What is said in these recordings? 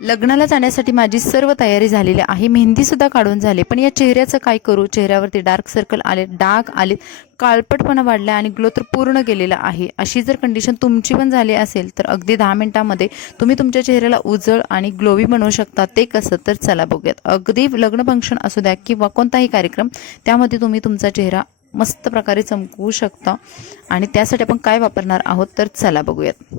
लग्नाला जाण्यासाठी माझी सर्व तयारी झालेली आहे, मेहंदी सुद्धा काढून झाली, पण या चेहऱ्याचं काय करू? चेहऱ्यावरती डार्क सर्कल आले, डाग आले, काळपटपणा वाढला आणि ग्लो तर पूर्ण गेलेला आहे. अशी जर कंडिशन तुमची पण झाली असेल तर अगदी 10 मिनिटांमध्ये तुम्ही तुमच्या चेहऱ्याला उजळ आणि ग्लोवी बनवू शकता. ते कसं? तर चला बघूयात. अगदी लग्न फंक्शन असू द्या किंवा कोणताही कार्यक्रम, त्यामध्ये तुम्ही तुमचा चेहरा मस्त प्रकारे चमकवू शकता. आणि त्यासाठी आपण काय वापरणार आहोत तर चला बघूयात.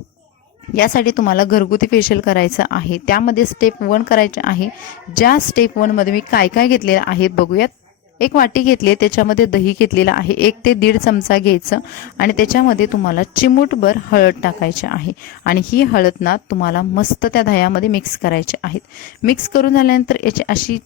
यासाठी तुम्हाला घरगुती फेशियल करायचं आहे. त्यामध्ये स्टेप 1 करायचे आहे. ज्या स्टेप 1 मध्ये मी काय काय घेतलेलं आहे बघूयात. एक वाटी घेतली आहे, त्याच्यामध्ये दही घेतलेलं आहे, 1 ते 1.5 चमचा घ्यायचं आणि त्याच्यामध्ये तुम्हाला चिमूटभर हळद टाकायची आहे. आणि ही हळद ना तुम्हाला मस्त त्या दह्यामध्ये मिक्स करायची आहेत. मिक्स करून झाल्यानंतर याची अशी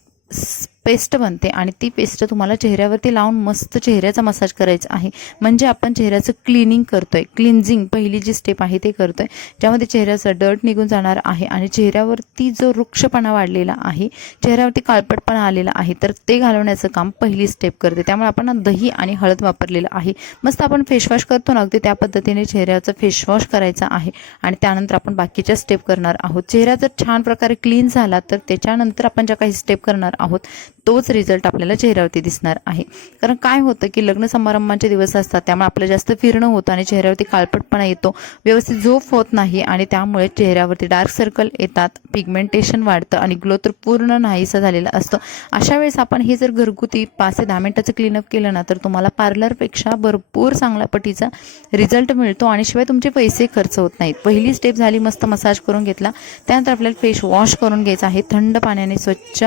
पेस्ट बनते आणि ती पेस्ट तुम्हाला चेहऱ्यावरती लावून मस्त चेहऱ्याचा मसाज करायचा आहे. म्हणजे आपण चेहऱ्याचं क्लिनिंग करतोय, क्लिन्झिंग पहिली जी स्टेप आहे ते करतोय, ज्यामध्ये चेहऱ्याचा डर्ट निघून जाणार आहे आणि चेहऱ्यावरती जो वृक्षपणा वाढलेला आहे, चेहऱ्यावरती काळपटपणा आलेला आहे, तर ते घालवण्याचं काम पहिली स्टेप करते. त्यामुळे आपण दही आणि हळद वापरलेलं आहे. मस्त आपण फेसवॉश करतो ना, अगदी त्या पद्धतीने चेहऱ्याचं फेसवॉश करायचं आहे आणि त्यानंतर आपण बाकीच्या स्टेप करणार आहोत. चेहरा जर छान प्रकारे क्लीन झाला तर त्याच्यानंतर आपण ज्या काही स्टेप करणार आहोत तोच रिझल्ट आपल्याला चेहऱ्यावरती दिसणार आहे. कारण काय होतं की लग्न समारंभाचे दिवस असतात, त्यामुळे आपलं जास्त फिरणं होतं आणि चेहऱ्यावरती काळपटपणा येतो, व्यवस्थित झोप होत नाही आणि त्यामुळे चेहऱ्यावरती डार्क सर्कल येतात, पिगमेंटेशन वाढतं आणि ग्लो तर पूर्ण नाहीसा झालेला असतो. अशा वेळेस आपण हे जर घरगुती 5 ते 10 मिनिटाचं क्लीनअप केलं ना तर तुम्हाला पार्लरपेक्षा भरपूर चांगल्या पटीचा रिझल्ट मिळतो आणि शिवाय तुमचे पैसे खर्च होत नाहीत. पहिली स्टेप झाली, मस्त मसाज करून घेतला. त्यानंतर आपल्याला फेस वॉश करून घ्यायचा आहे. थंड पाण्याने स्वच्छ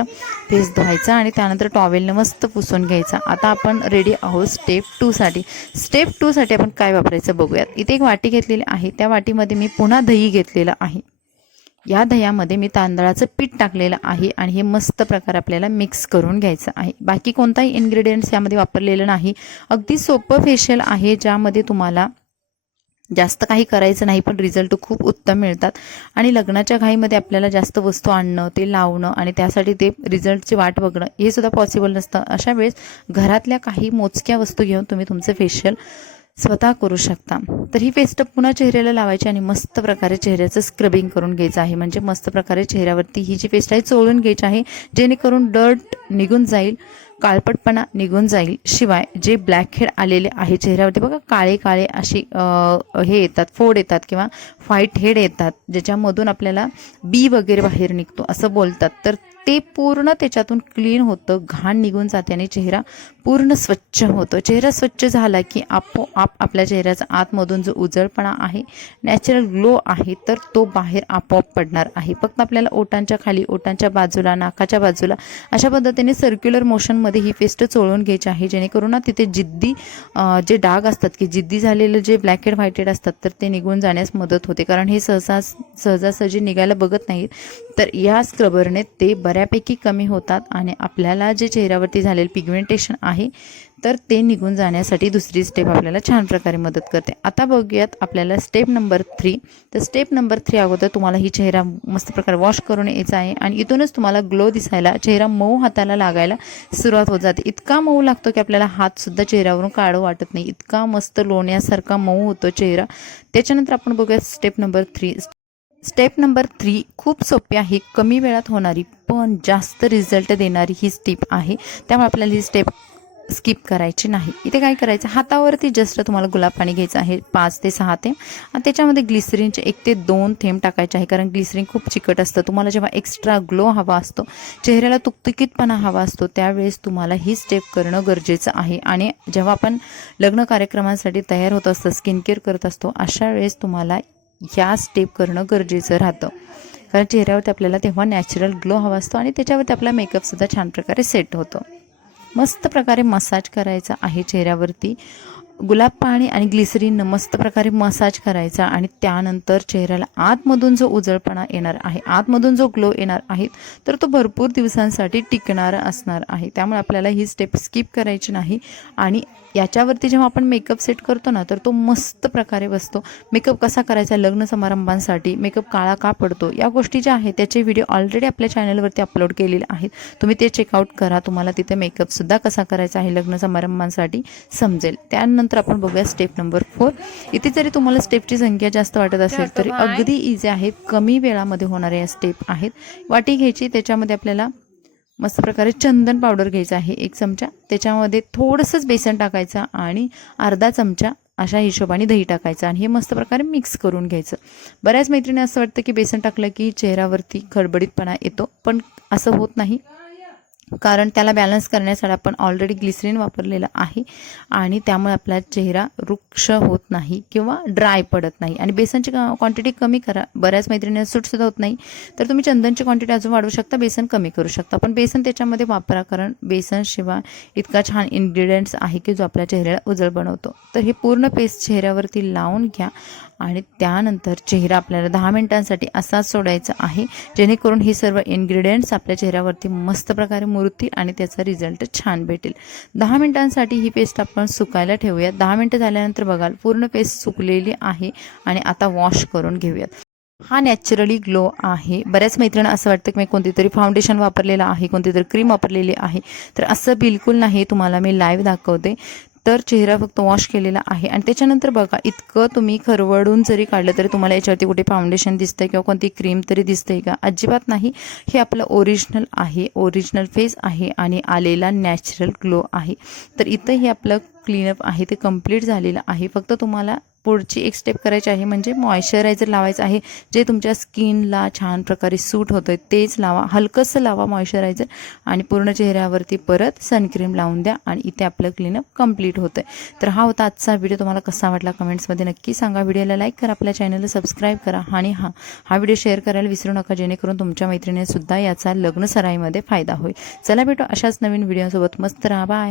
फेस धुवायचा आणि त्यानंतर टॉवेलने मस्त पुसून घ्यायचा. आता आपण रेडी आहोत स्टेप 2 साठी. स्टेप 2 साठी आपण काय वापरायचं बघूयात. इथे एक वाटी घेतलेली आहे, त्या वाटीमध्ये मी पुन्हा दही घेतलेलं आहे. या दह्यामध्ये मी तांदळाचं पीठ टाकलेलं आहे आणि हे मस्त प्रकारे आपल्याला मिक्स करून घ्यायचं आहे. बाकी कोणताही इन्ग्रेडियंट्स यामध्ये वापरलेलं नाही. अगदी सोपं फेशियल आहे, ज्यामध्ये तुम्हाला जास्त काही करायचं नाही पण रिझल्ट खूप उत्तम मिळतात. आणि लग्नाच्या घाईमध्ये आपल्याला जास्त वस्तू आणणं, ते लावणं आणि त्यासाठी ते रिझल्टची वाट बघणं हे सुद्धा पॉसिबल नसतं. अशा वेळेस घरातल्या काही मोजक्या वस्तू घेऊन तुम्ही तुमचं फेशियल स्वतः करू शकता. तर ही पेस्ट पुन्हा चेहऱ्याला लावायची आणि मस्त प्रकारे चेहऱ्याचं स्क्रबिंग करून घ्यायचं आहे. म्हणजे मस्त प्रकारे चेहऱ्यावरती ही जी पेस्ट आहे चोळून घ्यायची आहे, जेणेकरून डर्ट निघून जाईल, काळपटपणा निघून जाईल. शिवाय जे ब्लॅक हेड आलेले आहे चेहऱ्यावरती बघा, काळे काळे अशी हे येतात, फोड येतात किंवा व्हाईट हेड येतात, ज्याच्यामधून आपल्याला बी वगैरे बाहेर निघतो असं बोलतात, तर ते पूर्ण त्याच्यातून क्लीन होतं, घाण निघून जाते आणि चेहरा पूर्ण स्वच्छ होतो. चेहरा स्वच्छ झाला की आपोआप आपल्या चेहऱ्याचा आतमधून जो उजळपणा आहे, नॅचरल ग्लो आहे, तर तो बाहेर आपोआप पडणार आहे. फक्त आपल्याला ओठांच्या खाली, ओठांच्या बाजूला, नाकाच्या बाजूला अशा पद्धतीने सर्क्युलर मोशनमध्ये ही पेस्ट चोळून घ्यायची आहे, जेणेकरून ना तिथे जिद्दी जे डाग असतात की जिद्दी झालेलं जे ब्लॅक हेड व्हाईट हेड असतात तर ते निघून जाण्यास मदत होते. कारण हे सहजासहजी निघायला बघत नाहीत, तर या स्क्रबरने ते बऱ्यापैकी कमी होतात आणि आपल्याला जे चेहऱ्यावरती झालेलं पिगमेंटेशन आहे तर ते निघून जाण्यासाठी दुसरी स्टेप आपल्याला छान प्रकारे मदत करते. आता बघूयात आपल्याला स्टेप नंबर 3. तर स्टेप नंबर 3 अगोदर तुम्हाला ही चेहरा मस्त प्रकारे वॉश करून यायचा आहे आणि इथूनच तुम्हाला ग्लो दिसायला, चेहरा मऊ हाताला लागायला सुरुवात होत जाते. इतका मऊ लागतो की आपल्याला हातसुद्धा चेहऱ्यावरून काढू वाटत नाही, इतका मस्त लोण्यासारखा मऊ होतो चेहरा. त्याच्यानंतर आपण बघूया स्टेप नंबर 3. स्टेप नंबर 3 खूप सोपी आहे, कमी वेळात होणारी पण जास्त रिझल्ट देणारी ही स्टेप आहे. त्यामुळे आपल्याला ही स्टेप स्किप करायची नाही. इथे काय करायचं, हातावरती जस्ट तुम्हाला गुलाब पाणी घ्यायचं आहे 5 ते 6 थेंब आणि त्याच्यामध्ये ग्लिसरीनचे 1 ते 2 थेंब टाकायचे आहे. कारण ग्लिसरीन खूप चिकट असतं. तुम्हाला जेव्हा एक्स्ट्रा ग्लो हवा असतो, चेहऱ्याला तुकतुकीतपणा हवा असतो, त्यावेळेस तुम्हाला ही स्टेप करणं गरजेचं आहे. आणि जेव्हा आपण लग्न कार्यक्रमांसाठी तयार होत असतो, स्किन केअर करत असतो, अशा वेळेस तुम्हाला या स्टेप करणं गरजेचं राहतं. कारण चेहऱ्यावरती आपल्याला तेव्हा नॅचरल ग्लो हवा असतो आणि त्याच्यावरती आपला मेकअपसुद्धा छान प्रकारे सेट होतो. मस्त प्रकारे मसाज करायचा आहे चेहऱ्यावरती. गुलाब पाणी आणि ग्लिसरीन मस्त प्रकारे मसाज करायचा आणि त्यानंतर चेहऱ्याला आतमधून जो उजळपणा येणार आहे, आतमधून जो ग्लो येणार आहे, तर तो भरपूर दिवसांसाठी टिकणारा असणार आहे. त्यामुळे आपल्याला ही स्टेप स्किप करायची नाही आणि याच्यावरती जेव्हा आपण मेकअप सेट करतो ना तर तो मस्त प्रकारे बसतो. मेकअप कसा करायचा लग्न समारंभांसाठी, मेकअप काळा का पडतो, या गोष्टी ज्या आहेत त्याचे व्हिडिओ ऑलरेडी आपल्या चॅनलवरती अपलोड केलेले आहेत. तुम्ही ते चेकआउट करा, तुम्हाला तिथे मेकअपसुद्धा कसा करायचा आहे लग्न समारंभांसाठी समजेल. त्यानंतर आपण बघूया स्टेप नंबर 4. इथे जरी तुम्हाला स्टेपची संख्या जास्त वाटत असेल तरी अगदी इझी आहेत, कमी वेळामध्ये होणाऱ्या या स्टेप आहेत. वाटी घ्यायची, त्याच्यामध्ये आपल्याला मस्त प्रकारे चंदन पावडर घ्यायचं आहे 1 चमचा, त्याच्यामध्ये थोडंसंच बेसन टाकायचं आणि अर्धा चमचा अशा हिशोबाने दही टाकायचं आणि हे मस्त प्रकारे मिक्स करून घ्यायचं. बऱ्याच मैत्रिणी असं वाटतं की बेसन टाकलं की चेहऱ्यावरती खडबडीतपणा येतो, पण असं होत नाही, कारण त्याला बॅलन्स करण्यासाठी आपण ऑलरेडी ग्लिसरीन वापरलेलं आहे आणि त्यामुळे आपला चेहरा रुक्ष होत नाही किंवा ड्राय पडत नाही. आणि बेसनची क्वांटिटी कमी करा, बऱ्याच मैत्रिणींना सूटसुद्धा होत नाही तर तुम्ही चंदनची क्वांटिटी अजून वाढवू शकता, बेसन कमी करू शकता, पण बेसन त्याच्यामध्ये वापरा, कारण बेसनशिवाय इतका छान इन्ग्रेडियंट्स आहे की जो आपल्या चेहऱ्याला उजळ बनवतो. तर हे पूर्ण पेस्ट चेहऱ्यावरती लावून घ्या आणि त्यानंतर चेहरा आपल्याला 10 मिनिटांसाठी असाच सोडायचा आहे, जेणेकरून हे सर्व इन्ग्रेडियंट्स आपल्या चेहऱ्यावरती मस्त प्रकारे मुरतील आणि त्याचा रिझल्ट छान भेटेल. 10 मिनिटांसाठी ही पेस्ट आपण सुकायला ठेवूयात. 10 मिनिटं झाल्यानंतर बघाल पूर्ण पेस्ट सुकलेली आहे आणि आता वॉश करून घेऊयात. हा नॅचरली ग्लो आहे. बऱ्याच मैत्रिणींना असं वाटतं की मी कोणतीतरी फाउंडेशन वापरलेलं आहे, कोणतीतरी क्रीम वापरलेली आहे, तर असं बिलकुल नाही. तुम्हाला मी लाईव्ह दाखवते. तर चेहरा फक्त वॉश केलेला आहे आणि त्याच्यानंतर बघा इतकं तुम्ही खरवडून जरी काढलं तरी तुम्हाला याच्यावरती कुठे फाउंडेशन दिसतंय किंवा कोणती क्रीम तरी दिसतंय का? अजिबात नाही. हे आपलं ओरिजिनल आहे, ओरिजिनल फेस आहे आणि आलेला नॅचरल ग्लो आहे. तर इथं हे आपलं क्लीनअप आहे ते कंप्लीट झालेलं आहे. फक्त तुम्हाला पुढची एक स्टेप करायची आहे, म्हणजे मॉइश्चरायझर लावायचं आहे, जे तुमच्या स्किनला छान प्रकारे सूट होतं तेच लावा. हलकंसं लावा मॉइश्चरायझर आणि पूर्ण चेहऱ्यावरती परत सनक्रीम लावून द्या आणि इथे आपलं क्लीनअप कंप्लीट होतं. तर हा होता आजचा व्हिडिओ. तुम्हाला कसा वाटला कमेंट्समध्ये नक्की सांगा. व्हिडिओला लाईक करा, आपल्या चॅनलला सबस्क्राईब करा आणि हा व्हिडिओ शेअर करायला विसरू नका, जेणेकरून तुमच्या मैत्रिणींसुद्धा याचा लग्न सराईमध्ये फायदा होईल. चला भेटू अशाच नवीन व्हिडिओसोबत. मस्त राहा. बाय.